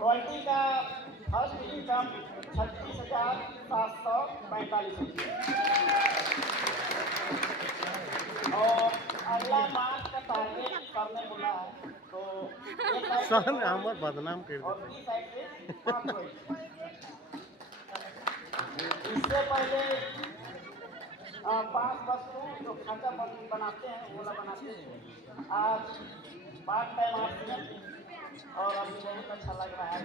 Royalty का first income 36,745 और अगला मार्च का टारगेट सर ने बोला है, तो सर ने हमार बदनाम कर और दिया। बी साइड से 5 इससे पहले 5 वस्तु जो खांचा बनाते हैं ओला बनाते हैं, आज 5 टाइम आते हैं और अभी बहुत अच्छा लग रहा है।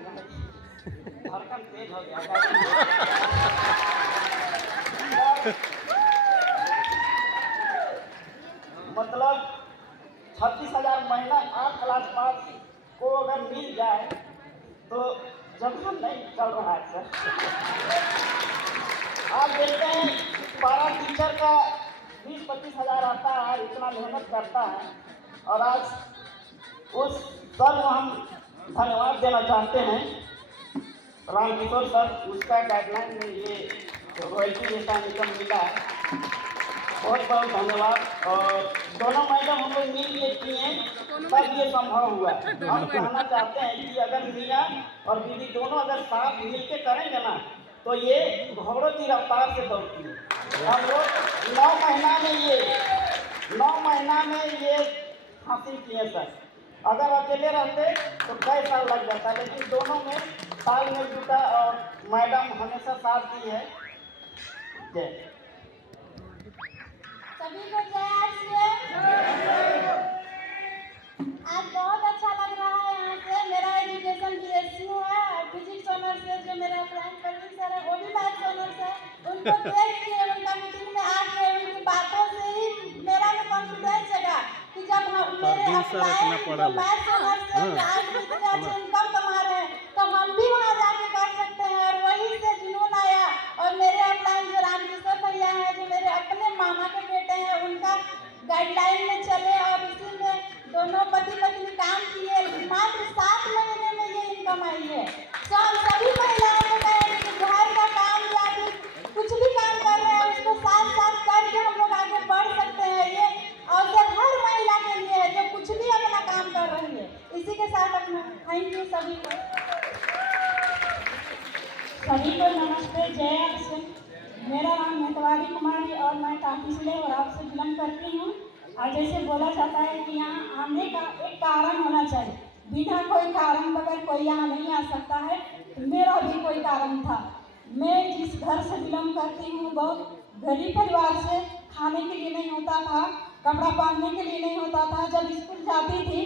धड़कन तेज हो गया मतलब 36,000 महिला 8 क्लास पास को अगर मिल जाए तो जब नहीं चल रहा है सर। आप देखते हैं पारा टीचर का 20-25 हज़ार आता है, इतना मेहनत करता है और आज उस सर को हम धन्यवाद देना चाहते हैं, रामकिशोर सर, उसका गाइडलाइन में ये रॉयल्टी जैसा इनकम मिला है, बहुत बहुत धन्यवाद। और दोनों मैडम हम लोग मिल के किए तब ये संभव हुआ। हम कहना चाहते हैं कि अगर मियाँ और बीवी दोनों अगर साथ मिल के करेंगे ना तो ये घोड़ों की रफ्तार से दौड़ती है। हम लोग 9 महीना में ये हासिल किए सर। अगर अकेले रहते तो कई साल लग जाता, लेकिन दोनों में तालमेल जुटा और मैडम हमेशा साथ दी है। जय सभी को जय आज बहुत अच्छा लग रहा है यहाँ से। मेरा एजुकेशन बीएससी है, फिजिक्स ऑनर्स से जो मेरा फ्रेंड प्रदीप सर है वो भी मैथ्स ऑनर्स है। उनको देख के उनका मीटिंग में आके उनकी बातों से ही मेरा भी कॉन्फिडेंस जगा कि जब हम मेरे अप्लाई जो मैथ्स ऑनर्स से आज इतना इनकम कमा रहे हैं तो हम भी वहाँ जाके कर सकते हैं। और वहीं से जुनून आया और मेरे अप्लाई जो रामकिशोर भैया हैं जो मेरे अपने मामा के बेटे हैं उनका गाइडलाइन में चले और इसी में दोनों पति पत्नी काम किए। मात्र 7 महीने में ये इनकम आई है। तो हम सभी महिलाओं को कहेंगे कि घर का काम या फिर कुछ भी काम कर रहे हैं उसको साथ साथ करके हम लोग आगे बढ़ सकते हैं। ये अवसर हर महिला के लिए है जो कुछ भी अपना काम कर रही है। इसी के साथ अपना थैंक यू सभी को नमस्ते, जय आश्रम। मेरा नाम मेहतवारी कुमारी और मैं काफी जिले और आपसे बिलोंग करती हूँ। और जैसे बोला जाता है कि यहाँ आने का एक कारण होना चाहिए, बिना कोई कारण बगैर कोई यहाँ नहीं आ सकता है। मेरा भी कोई कारण था। मैं जिस घर से बिलोंग करती हूँ बहुत गरीब परिवार से, खाने के लिए नहीं होता था, कपड़ा पहनने के लिए नहीं होता था। जब स्कूल जाती थी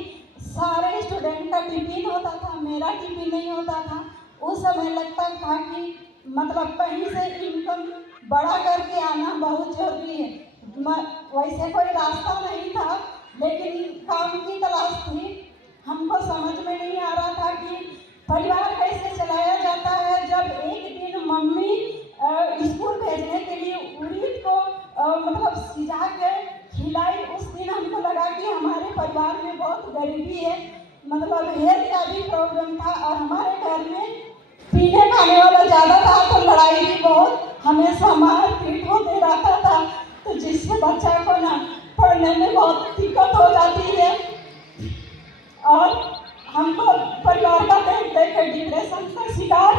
सारे स्टूडेंट का टिफिन होता था, मेरा टिफिन नहीं होता था। उस समय लगता था कि मतलब कहीं से इनकम बड़ा करके आना बहुत जरूरी है। वैसे कोई रास्ता नहीं था लेकिन काम की तलाश थी। हमको समझ में नहीं आ रहा था कि परिवार कैसे चलाया जाता है। जब एक दिन मम्मी स्कूल भेजने के लिए उड़ीद को मतलब सिजा के खिलाई, उस दिन हमको लगा कि हमारे परिवार में बहुत गरीबी है, मतलब हेल्थ का भी प्रॉब्लम था और हमारे घर में पीने खाने वाला ज़्यादा था तो लड़ाई भी बहुत, हमेशा मार पीट होते रहता था। तो जिससे बच्चा को ना पढ़ने में बहुत दिक्कत हो जाती है और हमको परिवार का देख देख के डिप्रेशन का शिकार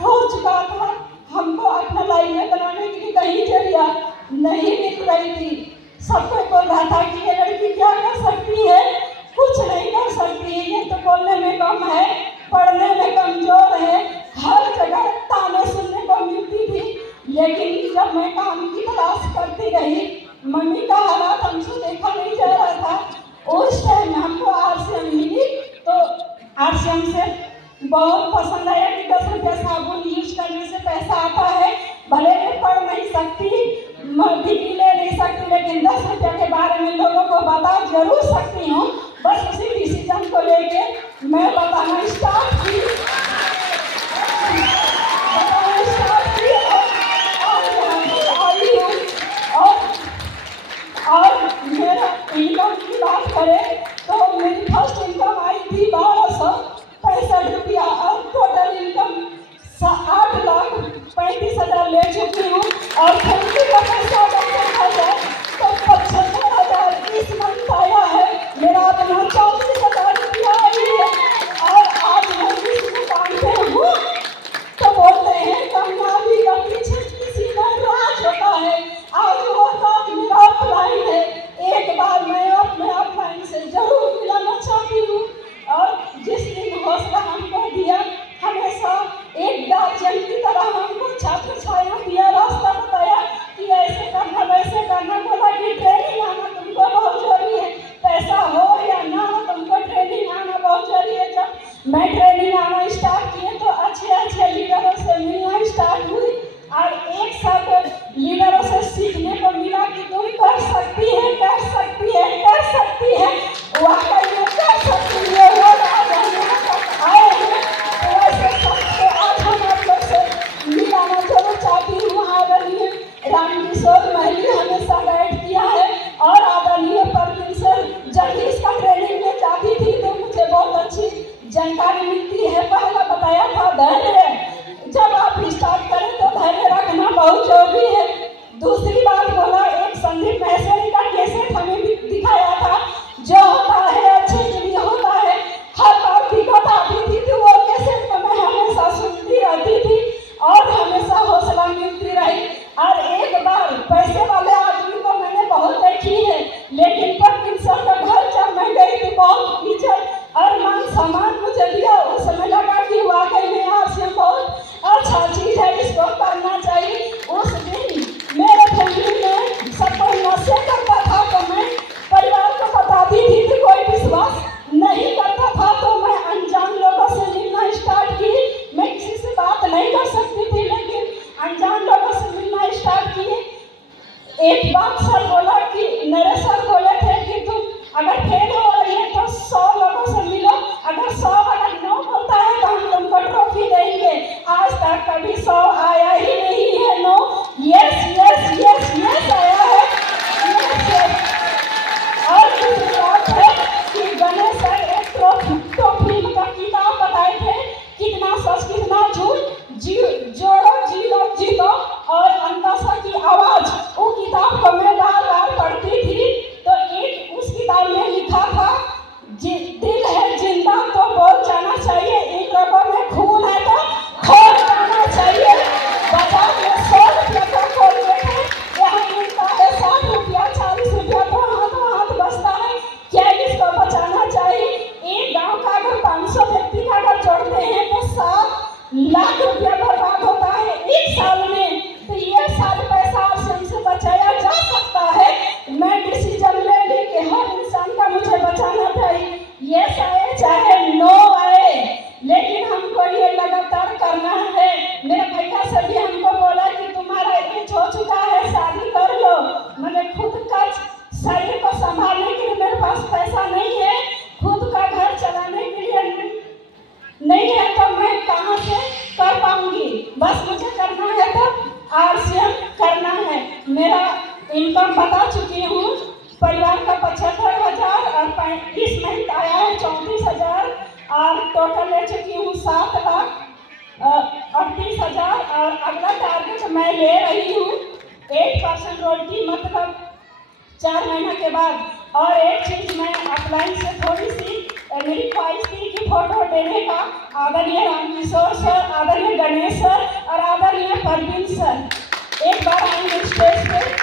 हो चुका था। हमको अपना लाइफ बनाने के लिए कहीं जरिया नहीं मिल रही थी। सबको बोल रहा था कि ये लड़की क्या कर सकती है, कुछ नहीं कर सकती, ये तो बोलने में कम है, पढ़ने में कमजोर है। हर जगह ताने सुनने को मिलती थी। लेकिन जब मैं काम की तलाश करती रही, मम्मी का हालात हमसे देखा नहीं जा रहा था। उस टाइम हमको आरसीएम मिली तो आरसीएम से बहुत पसंद आया कि 10 रुपया साबुन यूज करने से पैसा आता है। भले मैं पढ़ नहीं सकती, डिग्री ले नहीं सकती, लेकिन 10 रुपया के बारे में लोगों को बता जरूर सकती हूँ। बस उसी डिसीजन को लेके मैं बताना स्टार्ट की और मेरा इनकम की बात करें तो मेरी फर्स्ट इनकम आई थी 1265 रुपया और टोटल इनकम 8,35,000 ले चुकी हूँ। और फैमिली का पैसा देखा जाए तो 75,000 इस मंथ आया है। मेरा अपना 34,000 रुपया आई है और आज मैं इस दुकान मैं ट्रेनिंग आना स्टार्ट किए तो अच्छे अच्छे लीडरों से मिलना स्टार्ट हुई और एक साथ लीडरों से सीखने को मिला कि तुम कर सकती है, कर सकती है, कर सकती है, वाकई में कर सकती है। लोग आज हम यहाँ तक आए हैं तो ऐसे सबसे आज हम आप लोग से मिलाना जरूर चाहती हूँ। आदरणीय रामकिशोर महली हमेशा गाइड किया है और आदरणीय परवीन सर जब भी इसका ट्रेनिंग में जाती थी तो मुझे बहुत अच्छी जानकारी मिलती है। पहला बताया था धैर्य, जब आप स्टार्ट करें तो धैर्य रखना बहुत जरूरी है। दूसरी बात बोला, एक संदीप महेश्वरी का कैसेट हमें भी दिखाया था, जो होता है अच्छे के लिए होता है। हर बार दिक्कत आती थी तो वो कैसेट को मैं हमेशा सुनती रहती थी और हमेशा हौसला मिलती रही। और एक बार पैसे वाले आदमी को मैंने बहुत देखी है, लेकिन परवीन सर का घर जब मैं गई थी बहुत इज्जत और मान सम्मान मुझे दिया। उस समय लगा कि वाकई में आपसे बहुत अच्छा चीज है, इसको करना चाहिए। उस दिन मेरे फैमिली में सब कोई नशे करता था तो मैं परिवार को बताती थी कि कोई विश्वास नहीं करता था तो मैं अनजान लोगों से मिलना स्टार्ट की। मैं किसी से बात नहीं कर सकती थी लेकिन अनजान लोगों से मिलना स्टार्ट किए। एक बात सर बोला कि मेरे सर बोले थे कि तुम अगर फेल हो रही है तो 100 लोगों से मिलो, अगर 100 अगर नो बोलता है तो हम तुमको ट्रॉफी देंगे। आज तक कभी 100 आया ही नहीं है no, yes yes yes yes आया है। yes. और दूसरी बात है कि गणेश सर एक ट्रॉफी का किताब बताए थे, कितना सच कितना झूठ, जोड़ो जीलो जीतो और अंताशा की आवाज। वो किताब को मैं बार बार पढ़ती थी तो एक उस किताब में लिखा था, दिल है जिंदा तो बोल जाना चाहिए, इन लोगों में खून है तो खोल जाना चाहिए। बाजार में 100 रुपया का खोल लेते, यहाँ मिलता है 60 रुपया 40 रुपया तो हाथ बचता है, क्या इसको बचाना चाहिए? एक गांव का अगर 500 व्यक्ति का अगर जोड़ते हैं तो 7 लाख रुपया बर्बाद होता है एक साल में। तो ये सारे पैसा से बचाया जा सकता है। मैं डिसीजन ले ली कि हर इंसान का मुझे बचाना चाहिए, यस आए चाहे नो आए, लेकिन हमको ये लगातार करना है। मेरे भैया से भी हमको बोला कि तुम्हारा एज हो चुका है, शादी कर लो। मैंने खुद का शरीर को संभालने के लिए मेरे पास पैसा नहीं है, खुद का घर चलाने के लिए नहीं है तो मैं कहाँ से कर पाऊंगी। बस मुझे करना है तो RCM करना है। मेरा इनकम बता चुकी हूँ, परिवार का 75,000 और इस महीने आया है 34,000 और टोटल ले चुकी हूँ 7,38,000 और अगला टारगेट मैं ले रही हूँ 8% रॉयल्टी, मतलब 4 महीने के बाद। और एक चीज मैं ऑफलाइन से थोड़ी सी मेरी ख्वाहिश थी कि फोटो देने का, आदरणीय रामकिशोर सर, आदरणीय गणेश सर और आदरणीय परवीन सर एक बार आएंगे स्टेज पे